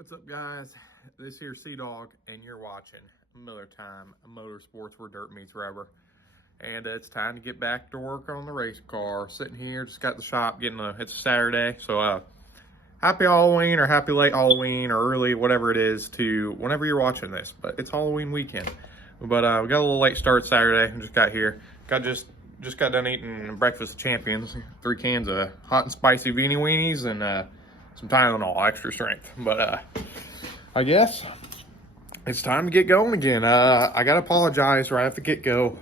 What's up, guys? This here Sea Dog, and you're watching Miller Time Motorsports, where dirt meets rubber. And it's time to get back to work on the race car. Sitting here, just got the shop it's Saturday, so happy Halloween, or happy late Halloween, or early, whatever it is, to whenever you're watching this. But it's Halloween weekend. But we got a little late start Saturday. Just got here. Just got done eating breakfast of champions. 3 cans of hot and spicy Weenie Weenies and some Tylenol, extra strength. But I guess it's time to get going again. I gotta apologize right off the get-go.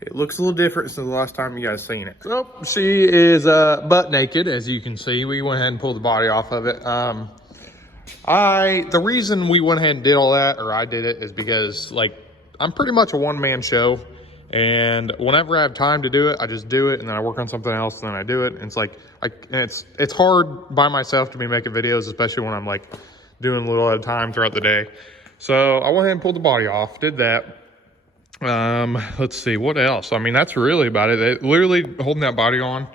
It looks a little different since the last time you guys seen it. So she is butt naked, as you can see. We went ahead and pulled the body off of it. The reason we went ahead and did all that, or I did it, is because I'm pretty much a one-man show. And whenever I have time to do it, I just do it, and then I work on something else, and then I do it. And it's hard by myself to be making videos, especially when I'm doing a little at a time throughout the day. So I went ahead and pulled the body off, did that. Let's see, what else? I mean, that's really about it. Literally holding that body on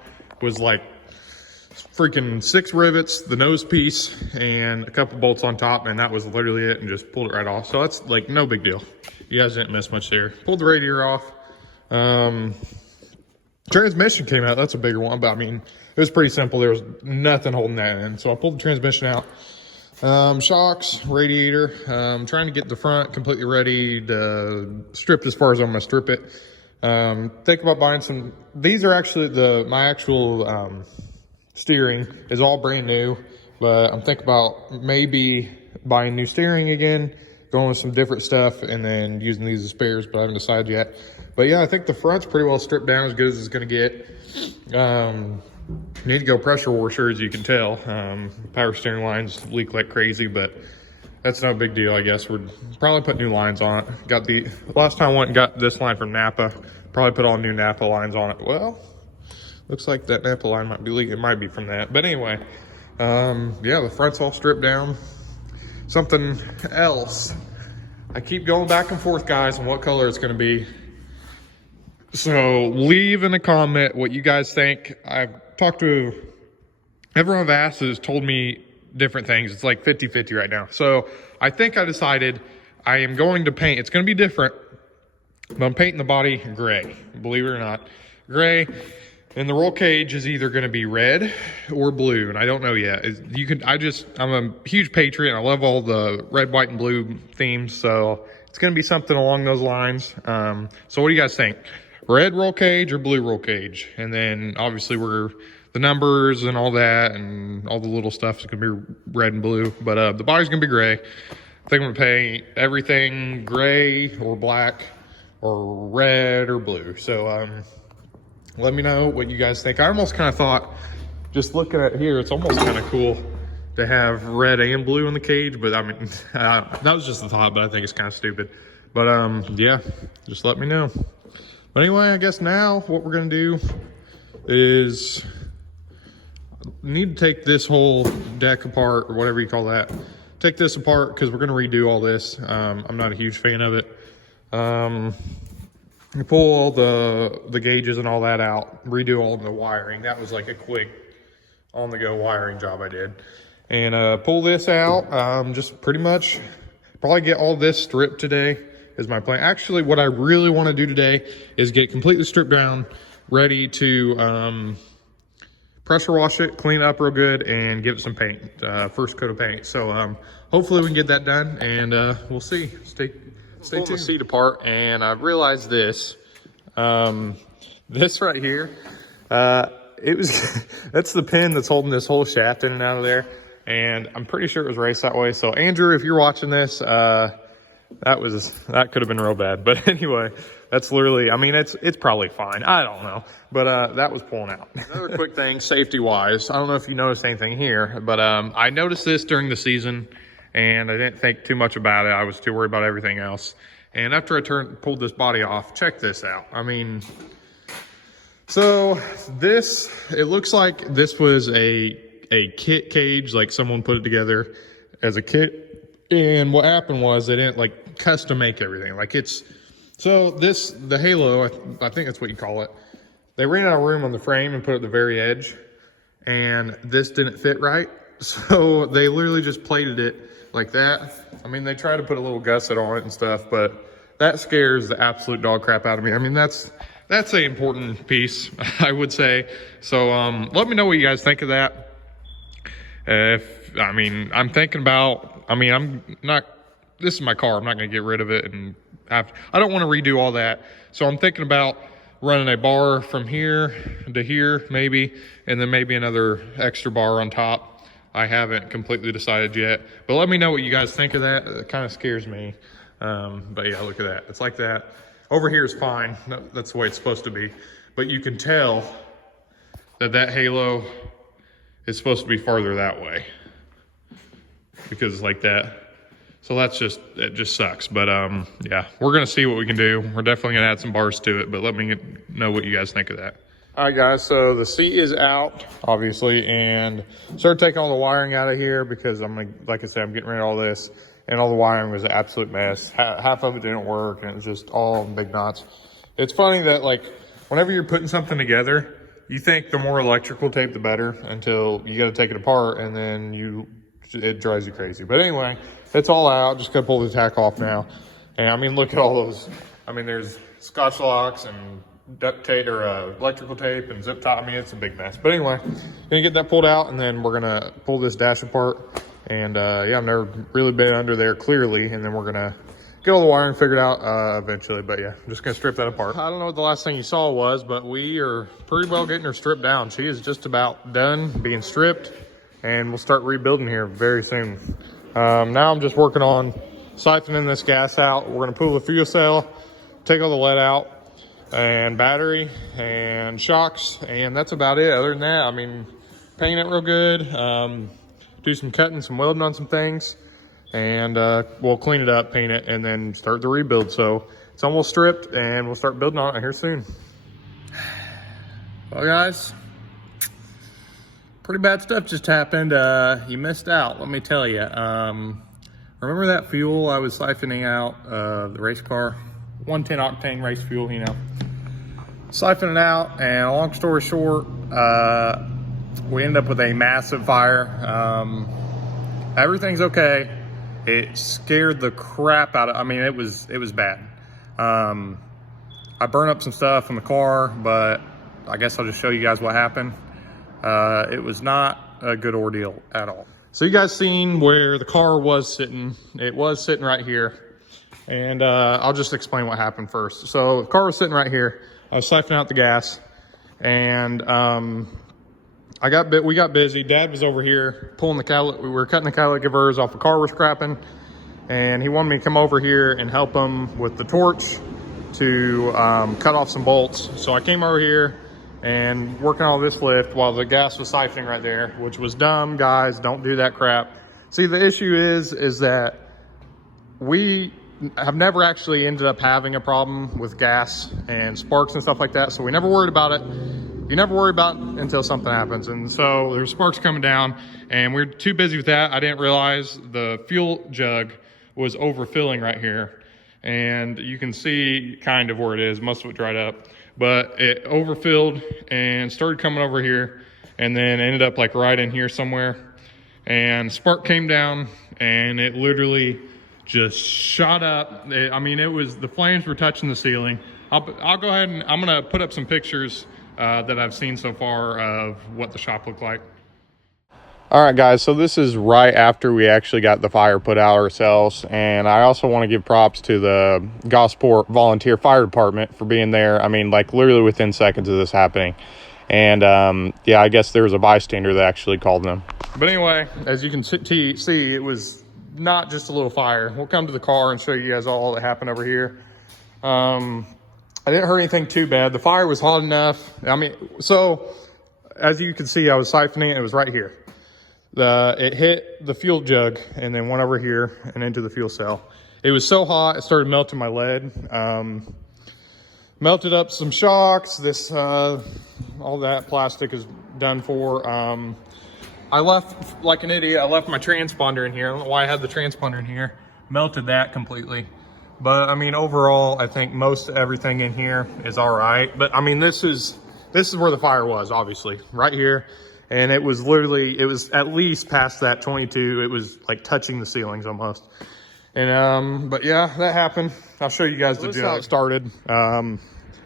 was freaking 6 rivets, the nose piece, and a couple bolts on top, and that was literally it, and just pulled it right off. So that's no big deal. You guys didn't miss much there. Pulled the radiator off. Transmission came out. That's a bigger one, but I mean, it was pretty simple. There was nothing holding that in. So I pulled the transmission out. Shocks, radiator. Trying to get the front completely ready to strip as far as I'm going to strip it. Think about buying some. These are actually my actual steering is all brand new, but I'm thinking about maybe buying new steering again, going with some different stuff, and then using these as spares, but I haven't decided yet. But yeah, I think the front's pretty well stripped down, as good as it's going to get. Need to go pressure washer, as you can tell. Power steering lines leak like crazy, but that's no big deal, I guess. We'd probably put new lines on it. Last time I went and got this line from Napa, probably put all new Napa lines on it. Well, looks like that Napa line might be leaking. It might be from that. But anyway, yeah, the front's all stripped down. Something else. I keep going back and forth, guys, on what color it's going to be. So leave in a comment what you guys think. I've talked to everyone I've asked has told me different things. It's 50-50 right now. So I think I decided I am going to paint. It's going to be different, but I'm painting the body gray, believe it or not. Gray. And the roll cage is either going to be red or blue, and I don't know yet. I'm a huge patriot, and I love all the red, white, and blue themes, so it's going to be something along those lines. So what do you guys think? Red roll cage or blue roll cage? And then obviously the numbers and all that and all the little stuff is going to be red and blue, but the body's going to be gray. I think I'm going to paint everything gray or black or red or blue. So let me know what you guys think. I almost kind of thought, just looking at here, it's almost kind of cool to have red and blue in the cage, but I mean, that was just a thought, but I think it's kind of stupid. But yeah, just let me know. But anyway, I guess now what we're going to do is need to take this whole deck apart, or whatever you call that. Take this apart because we're going to redo all this. I'm not a huge fan of it. Pull all the gauges and all that out, redo all the wiring. That was a quick on-the-go wiring job I did. And pull this out, just pretty much probably get all this stripped today is my plan. Actually, what I really want to do today is get it completely stripped down, ready to pressure wash it, clean it up real good, and give it some paint, first coat of paint. So hopefully we can get that done, and we'll see. Stay tuned. The seat apart, and I've realized this. This right here, that's the pin that's holding this whole shaft in and out of there, and I'm pretty sure it was raced that way. So Andrew, if you're watching this, that could have been real bad. But anyway, that's literally, I mean, it's probably fine. I don't know, but that was pulling out. Another quick thing, safety wise, I don't know if you noticed anything here, but I noticed this during the season, and I didn't think too much about it. I was too worried about everything else. And after I pulled this body off, check this out. I mean, so it looks like this was a kit cage, someone put it together as a kit. And what happened was they didn't custom make everything. The halo, I think that's what you call it. They ran out of room on the frame and put it at the very edge, and this didn't fit right. So they literally just plated it like that. I mean, they try to put a little gusset on it and stuff, but that scares the absolute dog crap out of me. I mean, that's an important piece, I would say. So let me know what you guys think of that. I'm thinking about, this is my car. I'm not going to get rid of it, and I don't want to redo all that. So I'm thinking about running a bar from here to here, maybe, and then maybe another extra bar on top. I haven't completely decided yet, but let me know what you guys think of that. It kind of scares me. But yeah, look at that. It's like that. Over here is fine. That's the way it's supposed to be. But you can tell that halo is supposed to be farther that way because it's like that. So it just sucks. But yeah, we're gonna see what we can do. We're definitely gonna add some bars to it, but let me know what you guys think of that. All right, guys, so the seat is out, obviously, and started taking all the wiring out of here because like I said, I'm getting rid of all this, and all the wiring was an absolute mess. Half of it didn't work, and it was just all big knots. It's funny that, like, whenever you're putting something together, you think the more electrical tape, the better, until you got to take it apart, and then it drives you crazy. But anyway, it's all out. Just got to pull the tack off now. And, I mean, look at all those. I mean, there's Scotch locks and duct tape or electrical tape and zip tie. I mean, it's a big mess. But anyway, gonna get that pulled out, and then we're gonna pull this dash apart. And yeah, I've never really been under there clearly, and then we're gonna get all the wiring figured out eventually. But yeah, I'm just gonna strip that apart. I don't know what the last thing you saw was, but we are pretty well getting her stripped down. She is just about done being stripped, and we'll start rebuilding here very soon. Now I'm just working on siphoning this gas out. We're gonna pull the fuel cell, take all the lead out, and battery and shocks, and that's about it. Other than that, I mean, paint it real good, do some cutting, some welding on some things, and we'll clean it up, paint it, and then start the rebuild. So it's almost stripped, and we'll start building on it here soon. Well, guys, pretty bad stuff just happened. You missed out, let me tell you. Remember that fuel I was siphoning out the race car? 110 octane race fuel, you know. Siphoned it out, and long story short, we ended up with a massive fire. Everything's okay. It scared the crap out of, I mean, it was bad. I burned up some stuff in the car, but I guess I'll just show you guys what happened. It was not a good ordeal at all. So you guys seen where the car was sitting. It was sitting right here. And I'll just explain what happened first. So the car was sitting right here. I was siphoning out the gas, and we got busy. Dad was over here pulling the catalytic. We were cutting the catalytic converters off the car we're scrapping, and he wanted me to come over here and help him with the torch to cut off some bolts. So I came over here and working on this lift while the gas was siphoning right there, which was dumb, guys. Don't do that crap. See, the issue is that we have never actually ended up having a problem with gas and sparks and stuff like that. So we never worried about it. You never worry about it until something happens. And so there's sparks coming down, and we're too busy with that. I didn't realize the fuel jug was overfilling right here. And you can see kind of where it is. Most of it dried up, but it overfilled and started coming over here, and then ended up like right in here somewhere. And spark came down, and it literally just shot up. The flames were touching the ceiling. I'll go ahead and I'm gonna put up some pictures that I've seen so far of what the shop looked like. All right, guys, so this is right after we actually got the fire put out ourselves, and I also want to give props to the Gosport Volunteer Fire Department for being there. I mean, like literally within seconds of this happening. And yeah, I guess there was a bystander that actually called them. But anyway, as you can see, it was not just a little fire. We'll come to the car and show you guys all that happened over here. I didn't hurt anything too bad. The fire was hot enough. I mean, so as you can see, I was siphoning it. It was right here. It hit the fuel jug and then went over here and into the fuel cell. It was so hot, it started melting my lead. Melted up some shocks. All that plastic is done for. I left, like an idiot, I left my transponder in here. I don't know why I had the transponder in here. Melted that completely. But I mean, overall, I think most everything in here is all right. But I mean, this is where the fire was, obviously, right here. And it was literally, it was at least past that 22. It was like touching the ceilings almost. And, but yeah, that happened. I'll show you guys how it started.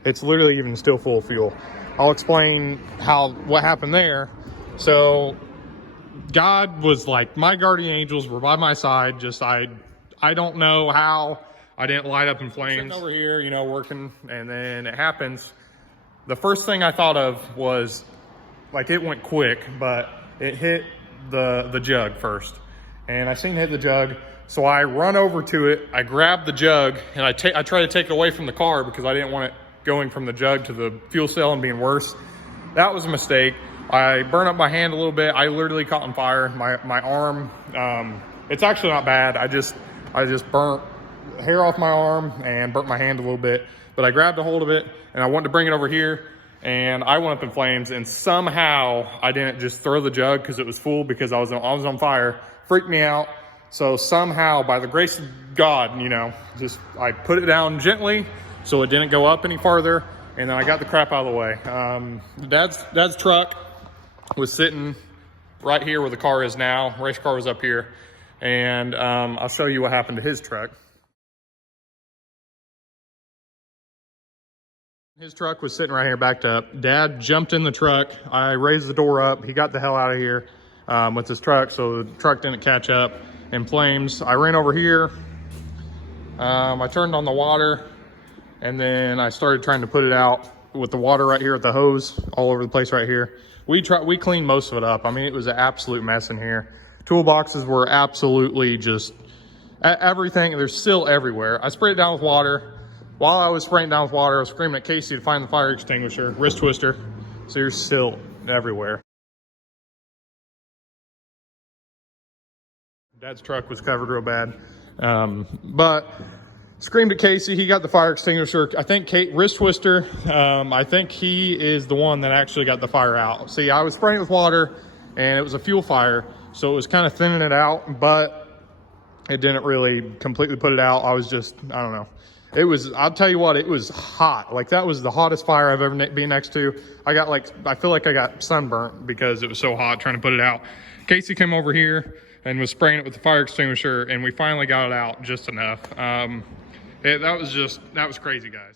It's literally even still full of fuel. I'll explain what happened there. So God was like, my guardian angels were by my side. Just, I don't know how I didn't light up in flames. Sitting over here, you know, working, and then it happens. The first thing I thought of was, like, it went quick, but it hit the jug first. And I seen it hit the jug. So I run over to it, I grab the jug, and I try to take it away from the car because I didn't want it going from the jug to the fuel cell and being worse. That was a mistake. I burned up my hand a little bit. I literally caught on fire. My arm, it's actually not bad. I just burnt hair off my arm and burnt my hand a little bit. But I grabbed a hold of it, and I wanted to bring it over here, and I went up in flames, and somehow I didn't just throw the jug because it was full, because I was on fire. Freaked me out. So somehow, by the grace of God, you know, I put it down gently so it didn't go up any farther, and then I got the crap out of the way. Dad's truck was sitting right here where the car is now. Race car was up here, and I'll show you what happened to his truck. His truck was sitting right here backed up. Dad jumped in the truck. I raised the door up. He got the hell out of here with his truck, so the truck didn't catch up in flames. I ran over here. I turned on the water, and then I started trying to put it out with the water right here at the hose all over the place right here. We cleaned most of it up. I mean, it was an absolute mess in here. Toolboxes were absolutely just everything. They're still everywhere. I sprayed it down with water. While I was spraying down with water, I was screaming at Casey to find the fire extinguisher, wrist twister. So you're still everywhere. Dad's truck was covered real bad. But screamed at Casey. He got the fire extinguisher. I think wrist twister. I think he is the one that actually got the fire out. See, I was spraying it with water, and it was a fuel fire. So it was kind of thinning it out, but it didn't really completely put it out. I was just, I don't know. It was, I'll tell you what, it was hot. Like, that was the hottest fire I've ever been next to. I feel like I got sunburnt because it was so hot trying to put it out. Casey came over here and was spraying it with the fire extinguisher, and we finally got it out just enough. That was crazy, guys.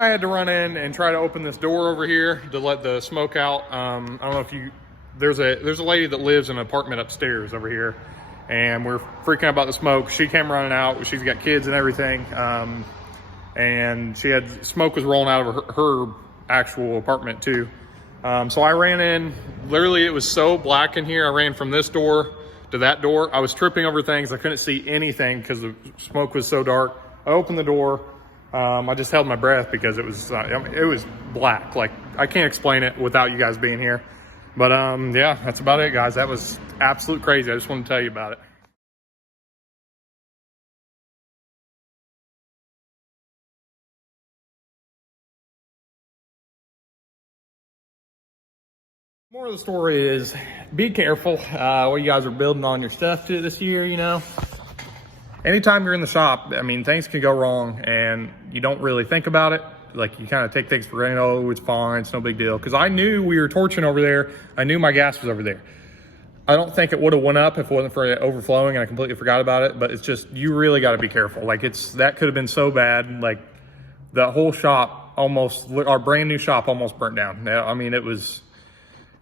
I had to run in and try to open this door over here to let the smoke out. I don't know if there's a lady that lives in an apartment upstairs over here, and we're freaking out about the smoke. She came running out. She's got kids and everything, and smoke was rolling out of her actual apartment too. So I ran in. Literally, it was so black in here. I ran from this door to that door. I was tripping over things. I couldn't see anything because the smoke was so dark. I opened the door. I just held my breath because it was black. Like, I can't explain it without you guys being here. But yeah, that's about it, guys. That was absolute crazy. I just want to tell you about it. More of the story is, be careful what you guys are building on your stuff to this year, you know. Anytime you're in the shop, I mean, things can go wrong and you don't really think about it. Like, you kind of take things for granted. Oh, it's fine, it's no big deal. Because I knew we were torching over there. I knew my gas was over there. I don't think it would have went up if it wasn't for it overflowing, and I completely forgot about it. But it's just, you really got to be careful. Like, that could have been so bad. Like, the whole shop our brand new shop almost burnt down. I mean, it was...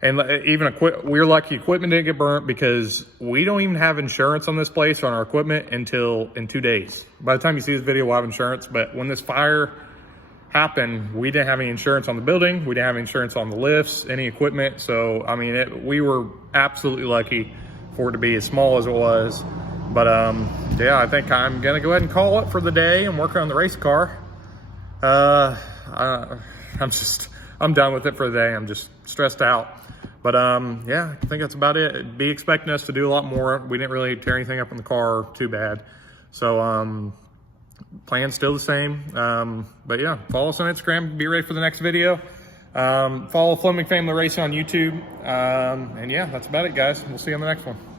And even we're lucky equipment didn't get burnt, because we don't even have insurance on this place or on our equipment until in 2 days. By the time you see this video, we'll have insurance. But when this fire happened, we didn't have any insurance on the building. We didn't have any insurance on the lifts, any equipment. So, I mean, we were absolutely lucky for it to be as small as it was. But yeah, I think I'm gonna go ahead and call it for the day and work on the race car. I'm done with it for the day. I'm just stressed out. But yeah, I think that's about it. Be expecting us to do a lot more. We didn't really tear anything up in the car too bad. So plan's still the same. But yeah, follow us on Instagram. Be ready for the next video. Follow Fleming Family Racing on YouTube. And yeah, that's about it, guys. We'll see you on the next one.